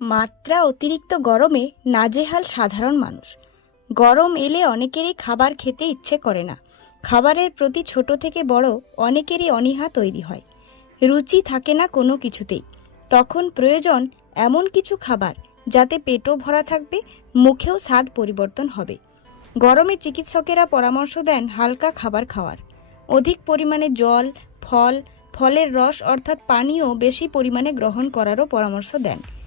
মাত্রা অতিরিক্ত গরমে নাজেহাল সাধারণ মানুষ। গরম এলে অনেকেরই খাবার খেতে ইচ্ছে করে না। খাবারের প্রতি ছোট থেকে বড় অনেকেরই অনীহা তৈরি হয়। রুচি থাকে না কোনো কিছুতেই। তখন প্রয়োজন এমন কিছু খাবার যাতে পেটও ভরা থাকবে, মুখেও স্বাদ পরিবর্তন হবে। গরমে চিকিৎসকেরা পরামর্শ দেন হালকা খাবার খাওয়ার। অধিক পরিমাণে জল, ফল, ফলের রস অর্থাৎ পানীয় বেশি পরিমাণে গ্রহণ করারও পরামর্শ দেন।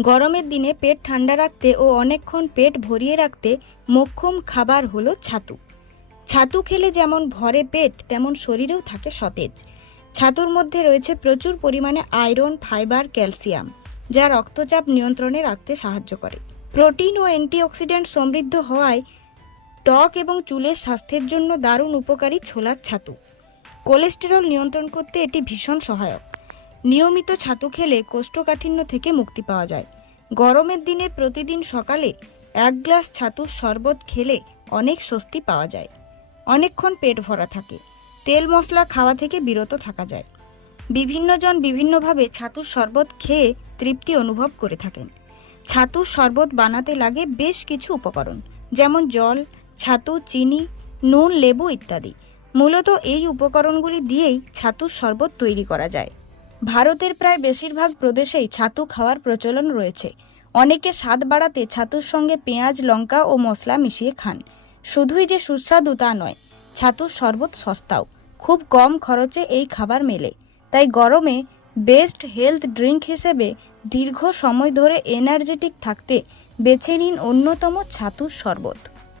গরমের দিনে পেট ঠান্ডা রাখতে ও অনেকক্ষণ পেট ভরিয়ে রাখতে মোক্ষম খাবার হলো ছাতু। ছাতু খেলে যেমন ভরে পেট, তেমন শরীরেও থাকে সতেজ। ছাতুর মধ্যে রয়েছে প্রচুর পরিমাণে আয়রন, ফাইবার, ক্যালসিয়াম, যা রক্তচাপ নিয়ন্ত্রণে রাখতে সাহায্য করে। প্রোটিন ও অ্যান্টিঅক্সিডেন্ট সমৃদ্ধ হওয়ায় ত্বক এবং চুলের স্বাস্থ্যের জন্য দারুণ উপকারী ছোলার ছাতু। কোলেস্টেরল নিয়ন্ত্রণ করতে এটি ভীষণ সহায়ক। নিয়মিত ছাতু খেলে কোষ্ঠকাঠিন্য থেকে মুক্তি পাওয়া যায়। গরমের দিনে প্রতিদিন সকালে এক গ্লাস ছাতুর শরবত খেলে অনেক স্বস্তি পাওয়া যায়। অনেকক্ষণ পেট ভরা থাকে। তেল মশলা খাওয়া থেকে বিরত থাকা যায়। বিভিন্নজন বিভিন্নভাবে ছাতুর শরবত খেয়ে তৃপ্তি অনুভব করে থাকেন। ছাতুর শরবত বানাতে লাগে বেশ কিছু উপকরণ, যেমন জল, ছাতু, চিনি, নুন, লেবু ইত্যাদি। মূলত এই উপকরণগুলি দিয়েই ছাতুর শরবত তৈরি করা যায়। ভারতের প্রায় বেশিরভাগ প্রদেশেই ছাতু খাওয়ার প্রচলন রয়েছে। অনেকে স্বাদ বাড়াতে ছাতুর সঙ্গে পেঁয়াজ, লঙ্কা ও মশলা মিশিয়ে খান। শুধুই যে সুস্বাদু তা নয়, ছাতুর শরবত সস্তাও। খুব কম খরচে এই খাবার মেলে। তাই গরমে বেস্ট হেলথ ড্রিঙ্ক হিসেবে দীর্ঘ সময় ধরে এনার্জেটিক থাকতে বেছে নিন অন্যতম ছাতুর শরবত।